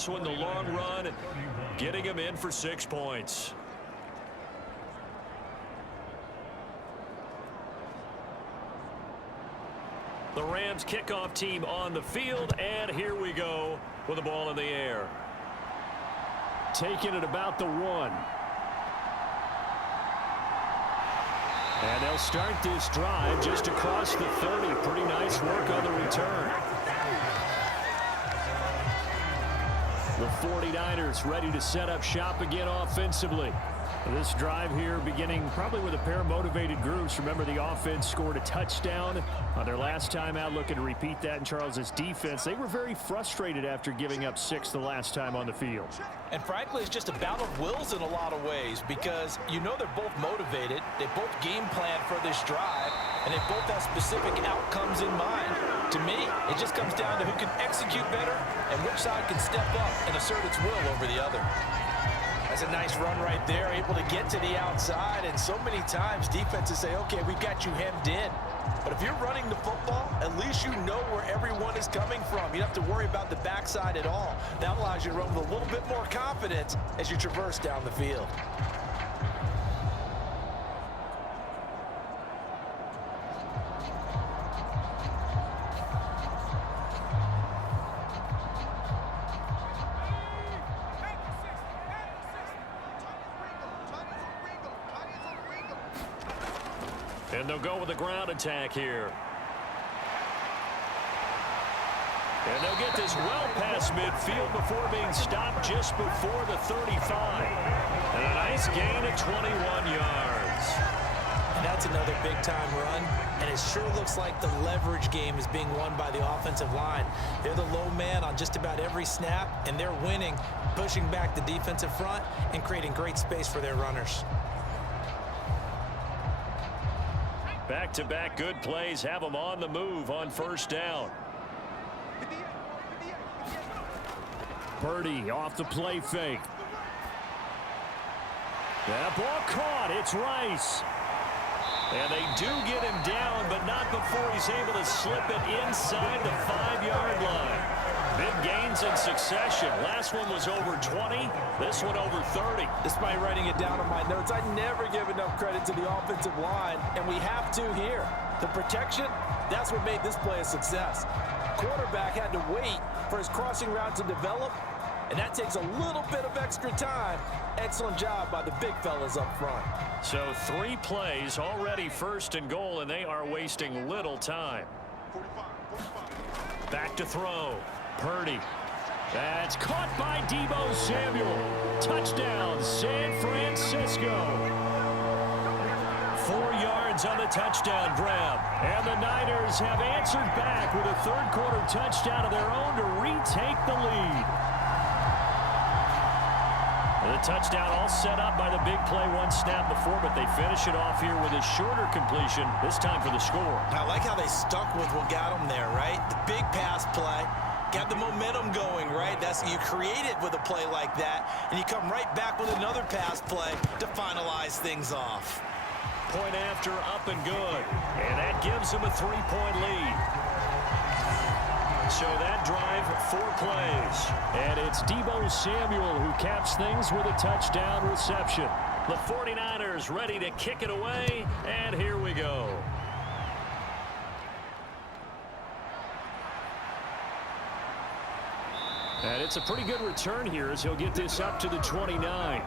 last one, the long run, getting him in for 6 points. The Rams kickoff team on the field, and here we go with the ball in the air. Taking it about the 1. And they'll start this drive just across the 30. Pretty nice work on the return. The 49ers ready to set up shop again offensively. This drive here beginning probably with a pair of motivated groups. Remember, the offense scored a touchdown on their last time out, looking to repeat that in Charles's defense. They were very frustrated after giving up 6 the last time on the field. And frankly, it's just a battle of wills in a lot of ways, because you know they're both motivated. They both game plan for this drive, and they both have specific outcomes in mind. To me, it just comes down to who can execute better and which side can step up and assert its will over the other. That's a nice run right there, able to get to the outside, and so many times defenses say, okay, we've got you hemmed in. But if you're running the football, at least you know where everyone is coming from. You don't have to worry about the backside at all. That allows you to run with a little bit more confidence as you traverse down the field. And they'll go with the ground attack here. And they'll get this well past midfield before being stopped just before the 35. And a nice gain of 21 yards. And that's another big-time run. And it sure looks like the leverage game is being won by the offensive line. They're the low man on just about every snap, and they're winning, pushing back the defensive front and creating great space for their runners. Back-to-back good plays have them on the move on first down. Purdy off the play fake. That ball caught. It's Rice. And they do get him down, but not before he's able to slip it inside the 5-yard line. Big gains in succession. Last one was over 20. This one over 30. Despite writing it down on my notes, I never give enough credit to the offensive line, and we have to here. The protection, that's what made this play a success. Quarterback had to wait for his crossing route to develop, and that takes a little bit of extra time. Excellent job by the big fellas up front. So 3 plays, already first and goal, and they are wasting little time. Back to throw. Purdy. That's caught by Deebo Samuel. Touchdown, San Francisco. 4 yards on the touchdown grab. And the Niners have answered back with a third-quarter touchdown of their own to retake the lead. The touchdown all set up by the big play one snap before, but they finish it off here with a shorter completion, this time for the score. I like how they stuck with what got them there, right? The big pass play. Got the momentum going, right? That's you create it with a play like that, and you come right back with another pass play to finalize things off. Point after, up and good. And that gives them a 3-point lead. So that drive, 4 plays. And it's Deebo Samuel who caps things with a touchdown reception. The 49ers ready to kick it away, and here we go. And it's a pretty good return here as he'll get this up to the 29.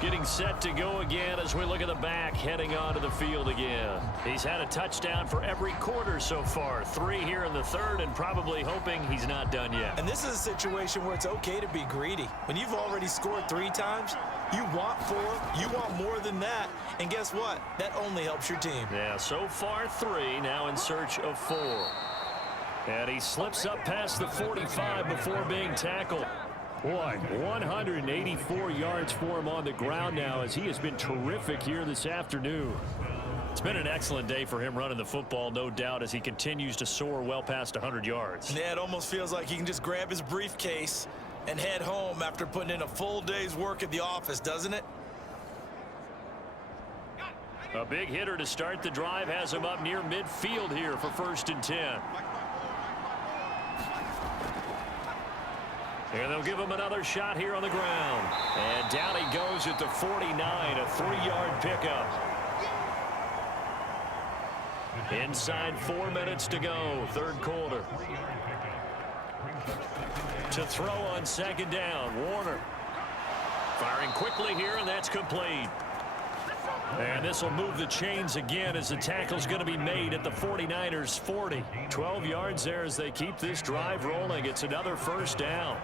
Getting set to go again as we look at the back heading onto the field again. He's had a touchdown for every quarter so far. 3 here in the third, and probably hoping he's not done yet. And this is a situation where it's okay to be greedy. When you've already scored 3 times, you want 4, you want more than that. And guess what? That only helps your team. Yeah, so far 3, now in search of 4. And he slips up past the 45 before being tackled. Boy, 184 yards for him on the ground now, as he has been terrific here this afternoon. It's been an excellent day for him running the football, no doubt, as he continues to soar well past 100 yards. Yeah, it almost feels like he can just grab his briefcase and head home after putting in a full day's work at the office, doesn't it? A big hitter to start the drive has him up near midfield here for 1st and 10. And they'll give him another shot here on the ground. And down he goes at the 49, a 3-yard pickup. Inside 4 minutes to go, third quarter. To throw on second down, Warner. Firing quickly here, and that's complete. And this will move the chains again as the tackle's going to be made at the 49ers 40. 12 yards there as they keep this drive rolling. It's another first down.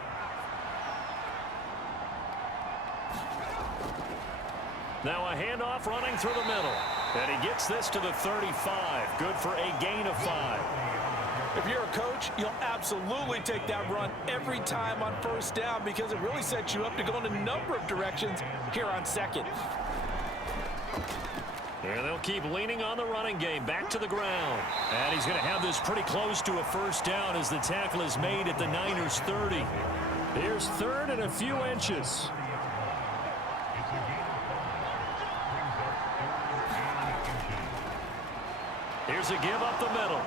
Now a handoff running through the middle. And he gets this to the 35. Good for a gain of 5. If you're a coach, you'll absolutely take that run every time on first down because it really sets you up to go in a number of directions here on second. And they'll keep leaning on the running game. Back to the ground. And he's going to have this pretty close to a first down as the tackle is made at the Niners 30. Here's third and a few inches. Here's a give up the middle.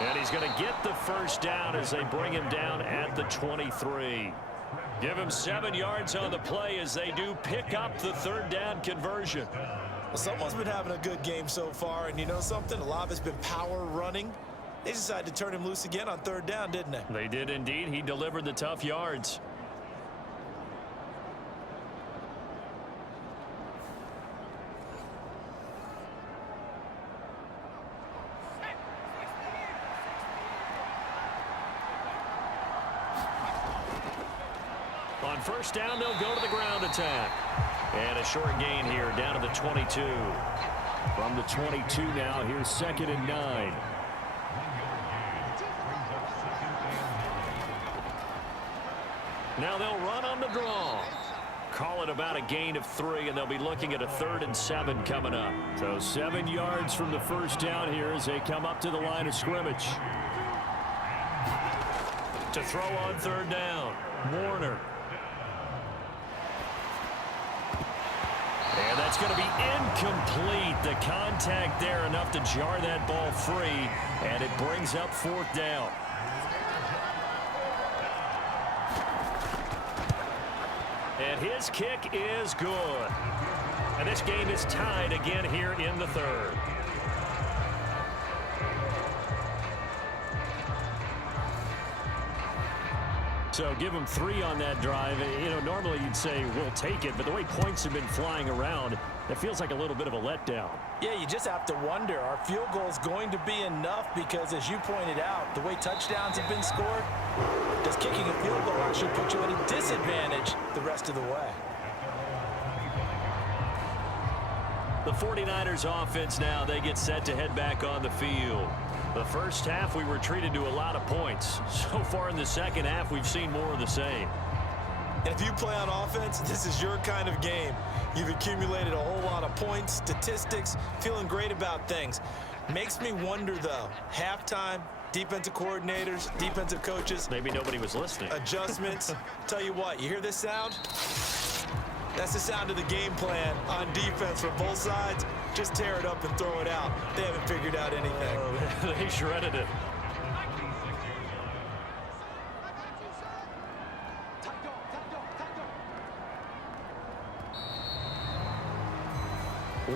And he's going to get the first down as they bring him down at the 23. Give him 7 yards on the play as they do pick up the third down conversion. Well, someone's been having a good game so far, and you know something? A lot of it's been power running. They decided to turn him loose again on third down, didn't they? They did indeed. He delivered the tough yards. On first down, they'll go to the ground attack. And a short gain here down to the 22. From the 22 now, here's 2nd and 9. Now they'll run on the draw. Call it about a gain of 3, and they'll be looking at a 3rd and 7 coming up. So 7 yards from the first down here as they come up to the line of scrimmage. To throw on third down, Warner. And that's going to be incomplete. The contact there enough to jar that ball free, and it brings up 4th down. And his kick is good. And this game is tied again here in the 3rd. So give them 3 on that drive. You know, normally you'd say we'll take it, but the way points have been flying around, it feels like a little bit of a letdown. Yeah, you just have to wonder, are field goals going to be enough? Because as you pointed out, the way touchdowns have been scored, does kicking a field goal actually put you at a disadvantage the rest of the way? The 49ers offense now, they get set to head back on the field. The first half, we were treated to a lot of points. So far in the second half, we've seen more of the same. And if you play on offense, this is your kind of game. You've accumulated a whole lot of points, statistics, feeling great about things. Makes me wonder, though, halftime, defensive coordinators, defensive coaches. Maybe nobody was listening. Adjustments. Tell you what, you hear this sound? That's the sound of the game plan on defense for both sides. Just tear it up and throw it out. They haven't figured out anything. They shredded it.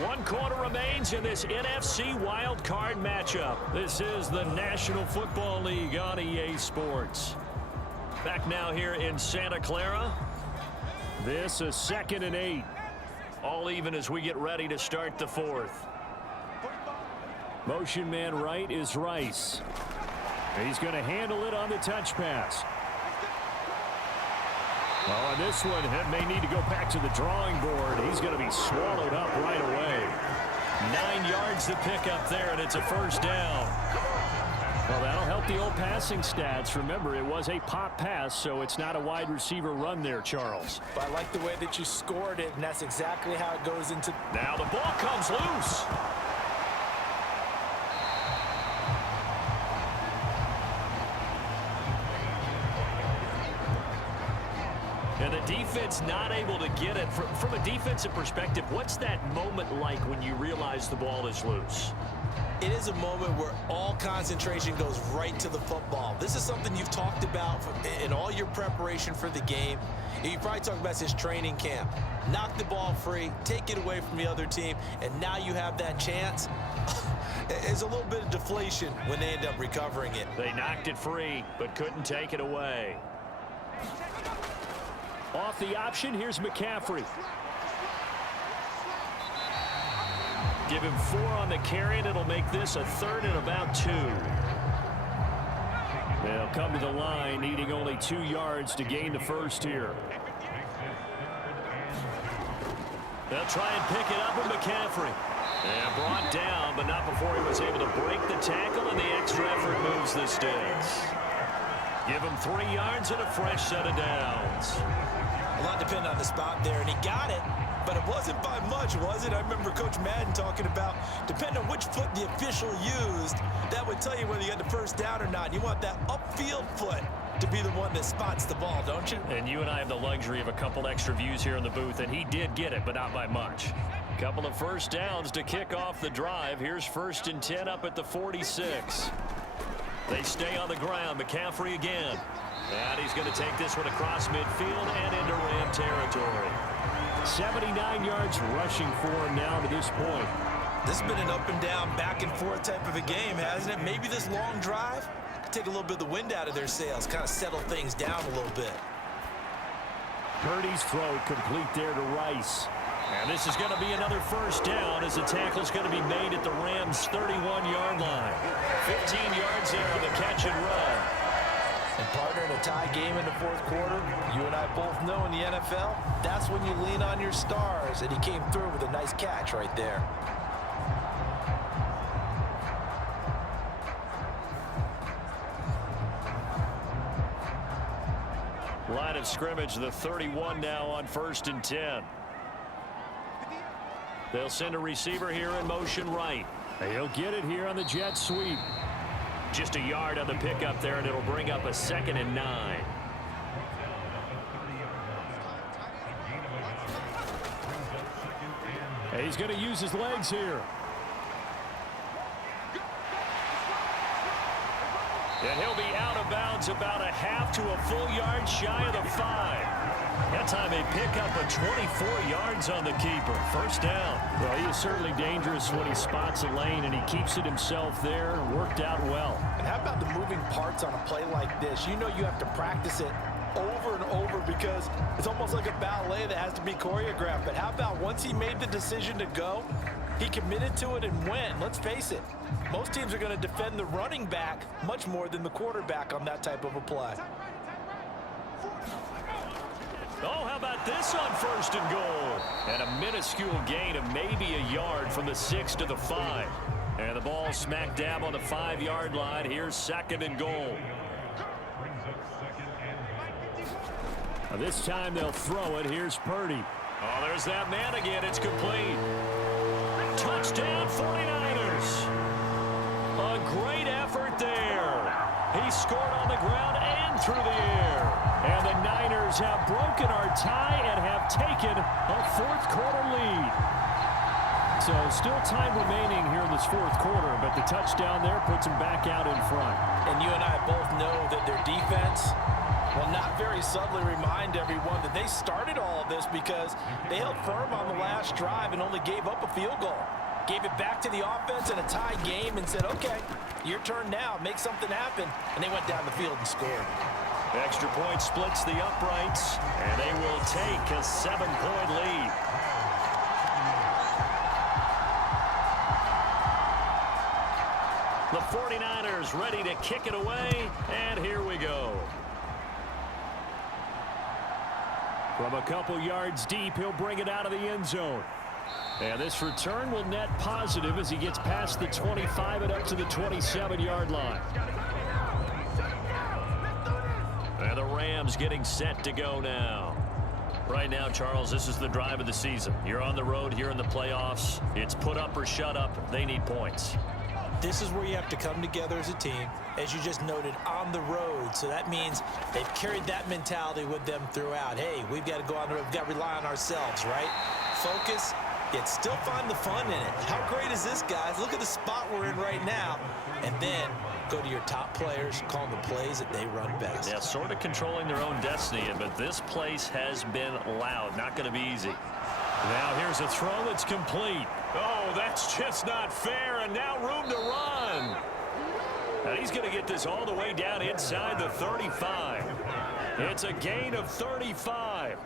One quarter remains in this NFC wild card matchup. This is the National Football League on EA Sports. Back now here in Santa Clara. This is 2nd and 8. All even as we get ready to start the 4th. Motion man right is Rice. He's going to handle it on the touch pass. Oh, and this one may need to go back to the drawing board. He's going to be swallowed up right away. 9 yards to pick up there, and it's a first down. Well, that'll help the old passing stats. Remember, it was a pop pass, so it's not a wide receiver run there, Charles. But I like the way that you scored it, and that's exactly how it goes into... Now the ball comes loose. And the defense not able to get it. From a defensive perspective, what's that moment like when you realize the ball is loose? It is a moment where all concentration goes right to the football. This is something you've talked about in all your preparation for the game. You probably talked about this training camp. Knock the ball free, take it away from the other team, and now you have that chance. It's a little bit of deflation when they end up recovering it. They knocked it free, but couldn't take it away. Off the option, here's McCaffrey. Give him 4 on the carry, and it'll make this a 3rd and about 2. They'll come to the line, needing only 2 yards to gain the first here. They'll try and pick it up with McCaffrey. And brought down, but not before he was able to break the tackle, and the extra effort moves the sticks. Give him 3 yards and a fresh set of downs. A lot depended on the spot there, and he got it, but it wasn't by much, was it? I remember Coach Madden talking about, depending on which foot the official used, that would tell you whether you got the first down or not. You want that upfield foot to be the one that spots the ball, don't you? And you and I have the luxury of a couple extra views here in the booth, and he did get it, but not by much. Couple of first downs to kick off the drive. Here's 1st and 10 up at the 46. They stay on the ground. McCaffrey again. And he's going to take this one across midfield and into Ram territory. 79 yards rushing for him now to this point. This has been an up and down, back and forth type of a game, hasn't it? Maybe this long drive could take a little bit of the wind out of their sails, kind of settle things down a little bit. Purdy's throw complete there to Rice. And this is going to be another first down as the tackle's going to be made at the Rams' 31-yard line. 15 yards there on the catch and run. And partner, in a tie game in the 4th quarter, you and I both know in the NFL, that's when you lean on your stars. And he came through with a nice catch right there. Line of scrimmage, the 31 now on 1st and 10. They'll send a receiver here in motion right. He'll get it here on the jet sweep. Just a yard on the pickup there, and it'll bring up a 2nd and 9. He's going to use his legs here. And he'll be out of bounds about a half to a full yard shy of the 5. That time they pick up a 24 yards on the keeper. First down. Well, he is certainly dangerous when he spots a lane, and he keeps it himself there. Worked out well. And how about the moving parts on a play like this? You know you have to practice it over and over because it's almost like a ballet that has to be choreographed. But how about once he made the decision to go, he committed to it and went. Let's face it, most teams are going to defend the running back much more than the quarterback on that type of a play. Oh, how about this on 1st and goal? And a minuscule gain of maybe a yard from the 6 to the 5. And the ball smack dab on the 5-yard line. Here's 2nd and goal. Now this time they'll throw it. Here's Purdy. Oh, there's that man again. It's complete. Touchdown 49ers. A great effort there. He scored on the ground and through the air. And the Niners have broken our tie and have taken a 4th quarter lead. So still time remaining here in this 4th quarter, but the touchdown there puts them back out in front. And you and I both know that their defense will not very subtly remind everyone that they started all of this because they held firm on the last drive and only gave up a field goal. Gave it back to the offense in a tie game and said, okay, your turn now, make something happen. And they went down the field and scored. Extra point splits the uprights, and they will take a 7-point lead. The 49ers ready to kick it away, and here we go. From a couple yards deep, he'll bring it out of the end zone. And this return will net positive as he gets past the 25 and up to the 27-yard line. And the Rams getting set to go now. Right now, Charles, this is the drive of the season. You're on the road here in the playoffs. It's put up or shut up. They need points. This is where you have to come together as a team, as you just noted, on the road. So that means they've carried that mentality with them throughout. Hey, we've got to go on the road. We've got to rely on ourselves, right? Focus, yet still find the fun in it. How great is this, guys? Look at the spot we're in right now. And then go to your top players, call them the plays that they run best. Yeah, sort of controlling their own destiny, but this place has been loud. Not going to be easy. Now here's a throw that's complete. Oh, that's just not fair, and now room to run. And he's going to get this all the way down inside the 35. It's a gain of 35.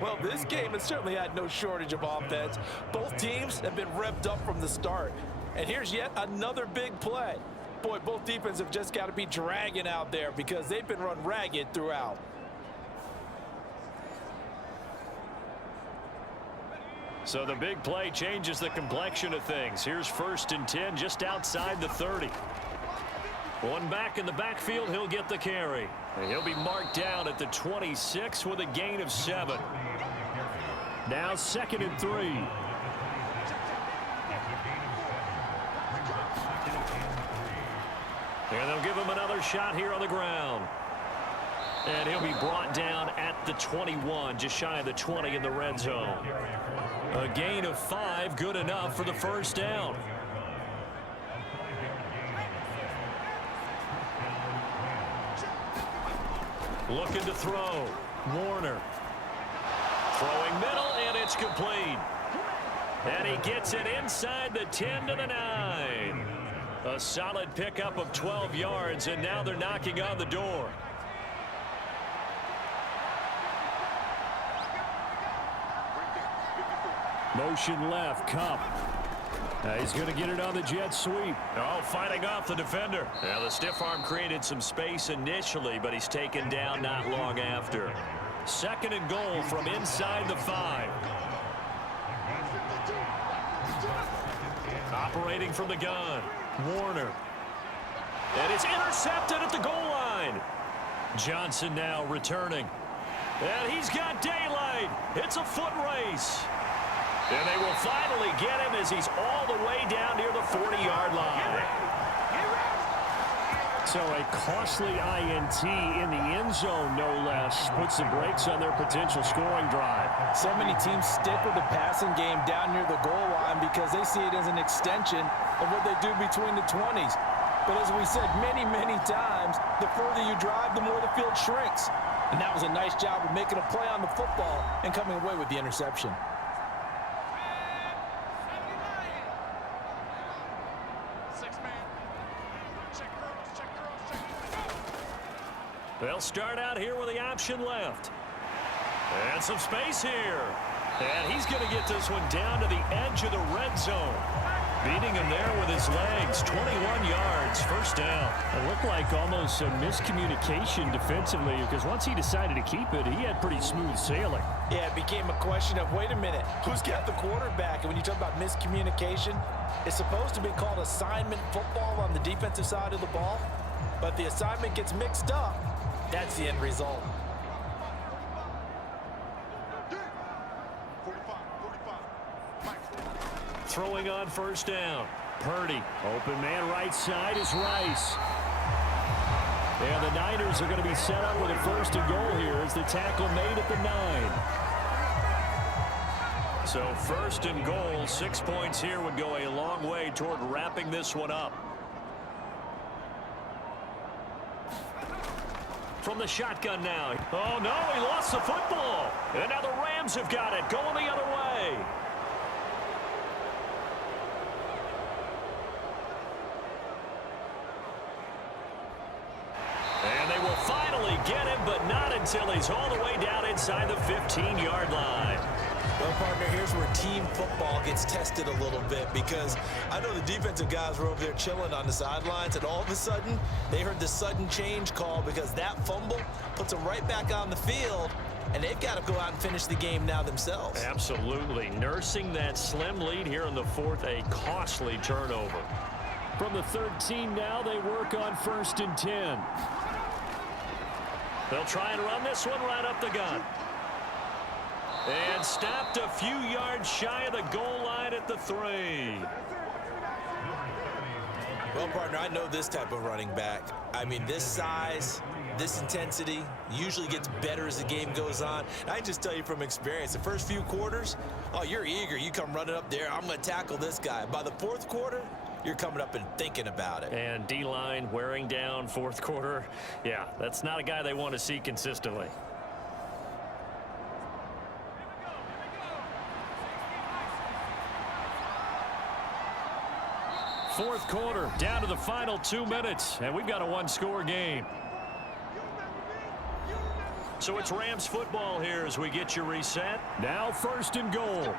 Well, this game has certainly had no shortage of offense. Both teams have been revved up from the start. And here's yet another big play. Boy, both defenses have just got to be dragging out there because they've been run ragged throughout. So the big play changes the complexion of things. Here's 1st and 10 just outside the 30. One back in the backfield, he'll get the carry. And he'll be marked down at the 26 with a gain of 7. Now 2nd and 3. And they'll give him another shot here on the ground. And he'll be brought down at the 21, just shy of the 20 in the red zone. A gain of 5, good enough for the first down. Looking to throw. Warner. Throwing middle, and it's complete. And he gets it inside the 10 to the 9. A solid pickup of 12 yards, and now they're knocking on the door. Motion left, Cup. He's going to get it on the jet sweep. Oh, fighting off the defender. Now the stiff arm created some space initially, but he's taken down not long after. 2nd and goal from inside the 5. Operating from the gun. Warner. And it's intercepted at the goal line. Johnson now returning. And he's got daylight. It's a foot race. And they will finally get him as he's all the way down near the 40-yard line. So a costly INT in the end zone, no less, puts the brakes on their potential scoring drive. So many teams stick with the passing game down near the goal line because they see it as an extension of what they do between the 20s. But as we said many, many times, the further you drive, the more the field shrinks. And that was a nice job of making a play on the football and coming away with the interception. They'll start out here with the option left. And some space here. And he's going to get this one down to the edge of the red zone. Beating him there with his legs. 21 yards, first down. It looked like almost a miscommunication defensively because once he decided to keep it, he had pretty smooth sailing. Yeah, it became a question of, wait a minute, who's got the quarterback? And when you talk about miscommunication, it's supposed to be called assignment football on the defensive side of the ball. But the assignment gets mixed up. That's the end result. Throwing on first down. Purdy. Open man right side is Rice. And the Niners are going to be set up with a 1st and goal here as the tackle made at the 9. So 1st and goal, 6 points here would go a long way toward wrapping this one up. From the shotgun now. Oh, no, he lost the football. And now the Rams have got it, going the other way. And they will finally get him, but not until he's all the way down inside the 15-yard line. Well, partner, here's where team football gets tested a little bit because I know the defensive guys were over there chilling on the sidelines, and all of a sudden, they heard the sudden change call because that fumble puts them right back on the field, and they've got to go out and finish the game now themselves. Absolutely. Nursing that slim lead here in the 4th, a costly turnover. From the 13 now, they work on 1st and 10. They'll try and run this one right up the gut. And stopped a few yards shy of the goal line at the 3. Well, partner, I know this type of running back. I mean, this size, this intensity usually gets better as the game goes on. And I just tell you from experience, the first few quarters, oh, you're eager. You come running up there, I'm going to tackle this guy. By the fourth quarter, you're coming up and thinking about it. And D-line wearing down fourth quarter. Yeah, that's not a guy they want to see consistently. Fourth quarter, down to the final 2 minutes, and we've got a one-score game. So it's Rams football here as we get you reset. Now first and goal.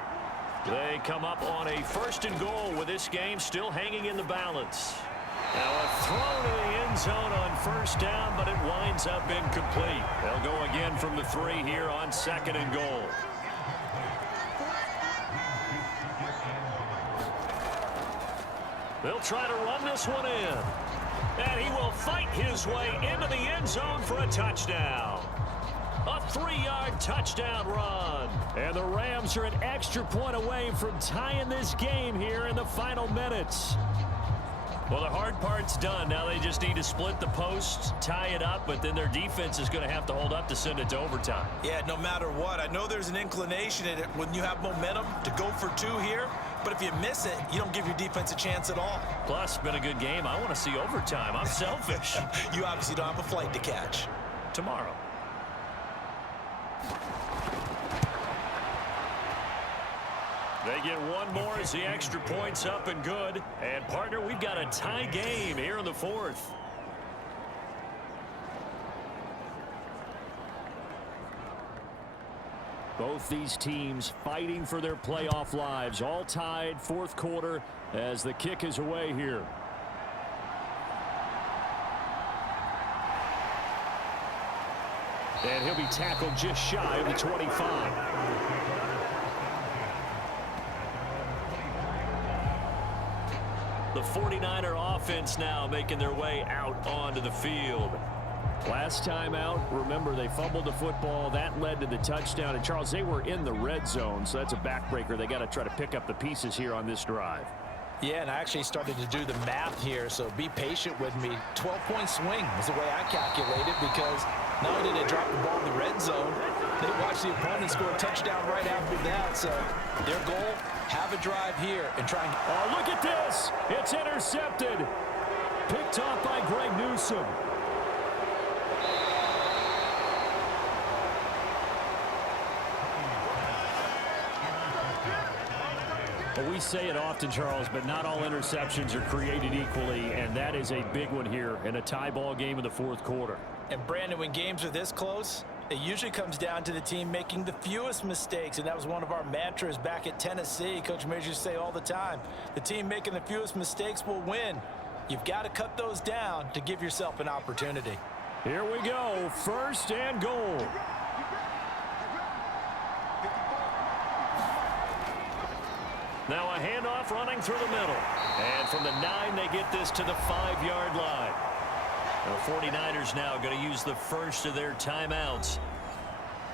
They come up on a first and goal with this game still hanging in the balance. Now a throw to the end zone on first down, but it winds up incomplete. They'll go again from the 3 here on second and goal. They'll try to run this one in. And he will fight his way into the end zone for a touchdown. A 3-yard touchdown run. And the Rams are an extra point away from tying this game here in the final minutes. Well, the hard part's done. Now they just need to split the posts, tie it up, but then their defense is going to have to hold up to send it to overtime. Yeah, no matter what. I know there's an inclination in it when you have momentum to go for 2 here, but if you miss it, you don't give your defense a chance at all. Plus, been a good game. I want to see overtime. I'm selfish. You obviously don't have a flight to catch. Tomorrow. They get one more as the extra point's up and good. And, partner, we've got a tie game here in the fourth. Both these teams fighting for their playoff lives. All tied, fourth quarter, as the kick is away here. And he'll be tackled just shy of the 25. The 49er offense now making their way out onto the field. Last time out, remember, they fumbled the football. That led to the touchdown. And, Charles, they were in the red zone, so that's a backbreaker. They got to try to pick up the pieces here on this drive. Yeah, and I actually started to do the math here, so be patient with me. 12-point swing is the way I calculate it, because not only did they drop the ball in the red zone, they watched the opponent score a touchdown right after that. So their goal, have a drive here and try and... Oh, look at this. It's intercepted. Picked off by Greg Newsome. Well, we say it often, Charles, but not all interceptions are created equally, and that is a big one here in a tie ball game in the fourth quarter. And, Brandon, when games are this close, it usually comes down to the team making the fewest mistakes, and that was one of our mantras back at Tennessee. Coach Major used to say all the time, the team making the fewest mistakes will win. You've got to cut those down to give yourself an opportunity. Here we go, first and goal. Now a handoff running through the middle. And from the 9, they get this to the 5-yard line. The 49ers now going to use the first of their timeouts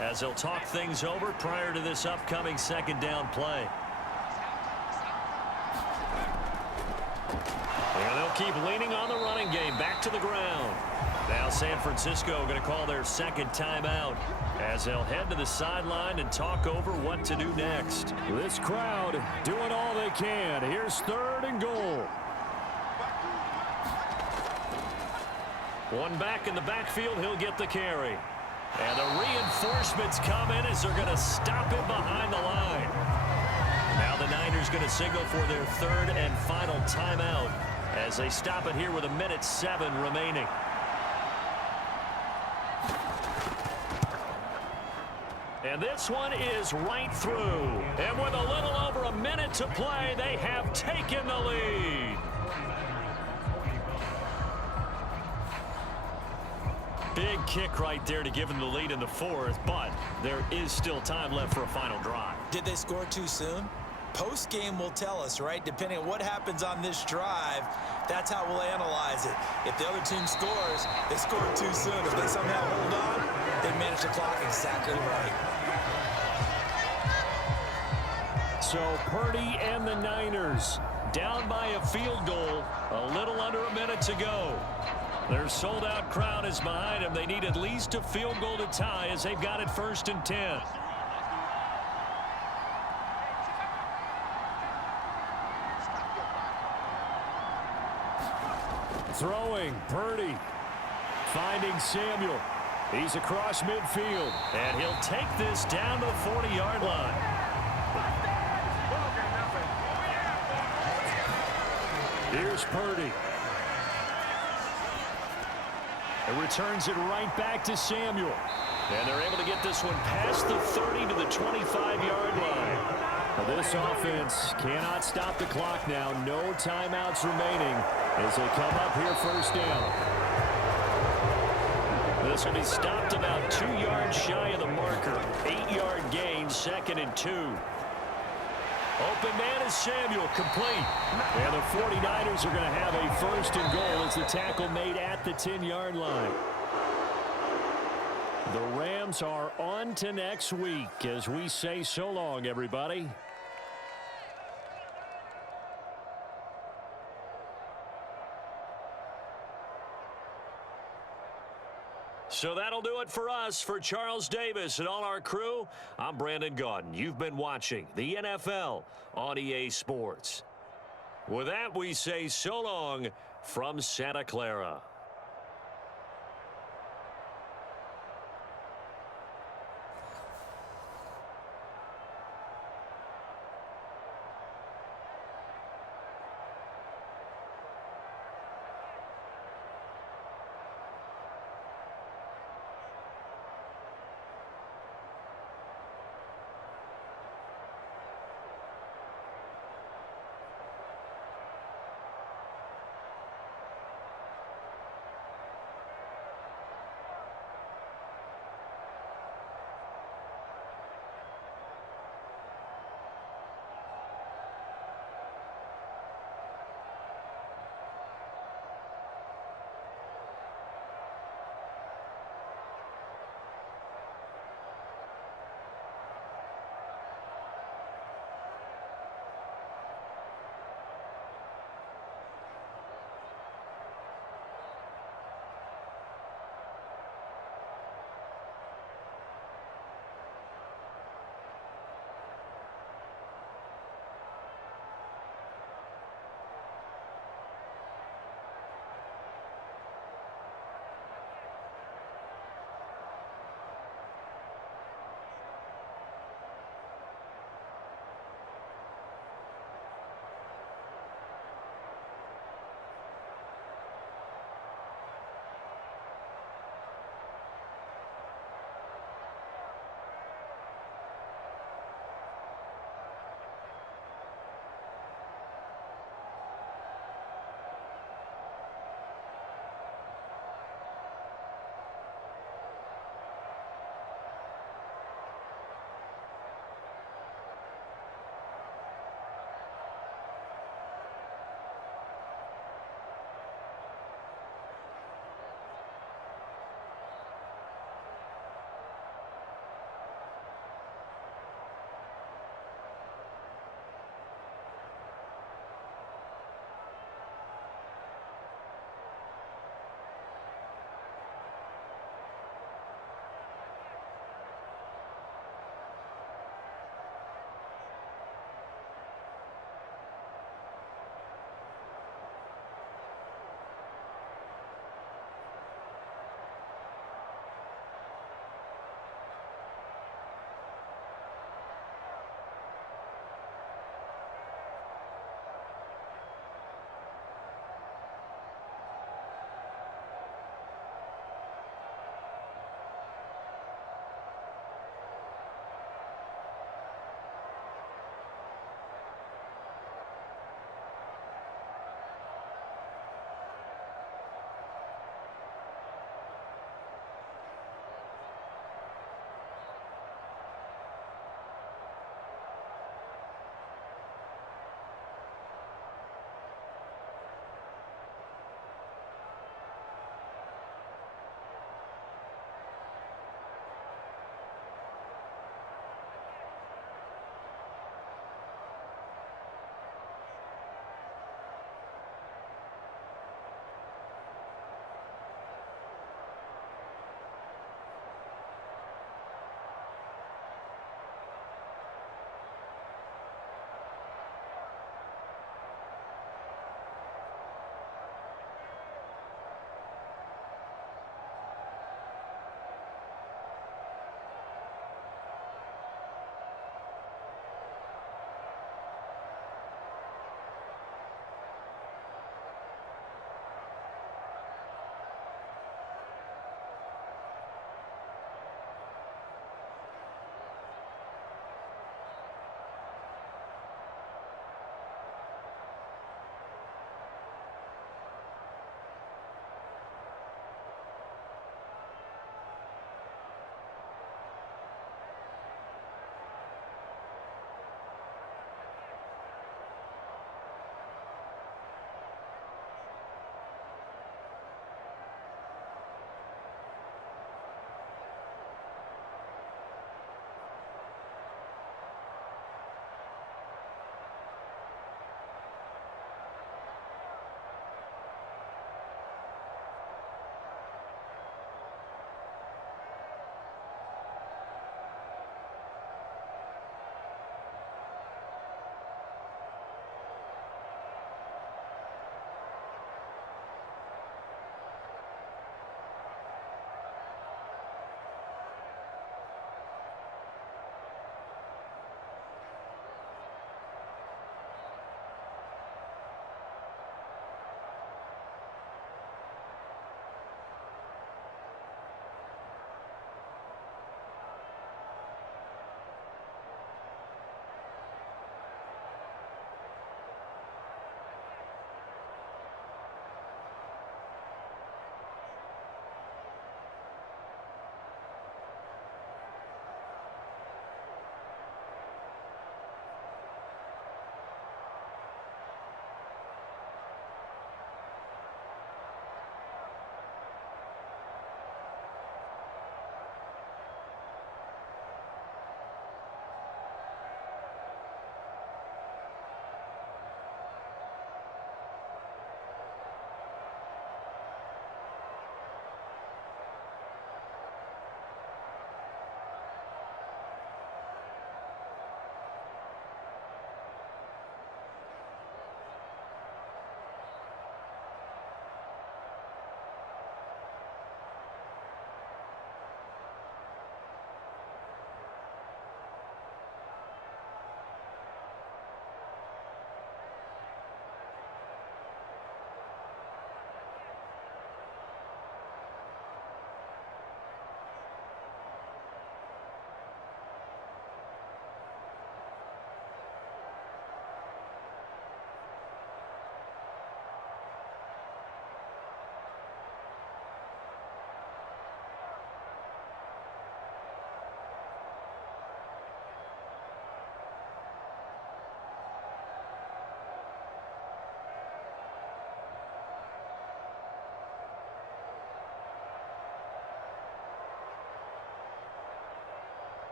as they'll talk things over prior to this upcoming second down play. And they'll keep leaning on the running game back to the ground. Now San Francisco going to call their second timeout as they'll head to the sideline and talk over what to do next. This crowd doing all they can. Here's third and goal. One back in the backfield, he'll get the carry. And the reinforcements come in as they're going to stop him behind the line. Now the Niners going to signal for their third and final timeout as they stop it here with 1:07 remaining. And this one is right through. And with a little over a minute to play, they have taken the lead. Big kick right there to give them the lead in the fourth, but there is still time left for a final drive. Did they score too soon? Post-game will tell us, right? Depending on what happens on this drive, that's how we'll analyze it. If the other team scores, they scored too soon. If they somehow hold on, they manage the clock exactly right. So Purdy and the Niners down by a field goal. A little under a minute to go. Their sold-out crowd is behind them. They need at least a field goal to tie as they've got it 1st and 10. Throwing, Purdy. Finding Samuel. He's across midfield. And he'll take this down to the 40-yard line. Here's Purdy. It returns it right back to Samuel. And they're able to get this one past the 30 to the 25-yard line. Well, this offense cannot stop the clock now. No timeouts remaining as they come up here 1st down. This will be stopped about 2 yards shy of the marker. 8-yard gain, 2nd and 2. Open man is Samuel, complete. And the 49ers are going to have a 1st and goal as the tackle made at the 10-yard line. The Rams are on to next week as we say so long, everybody. So that'll do it for us. For Charles Davis and all our crew, I'm Brandon Gaudin. You've been watching the NFL on EA Sports. With that, we say so long from Santa Clara.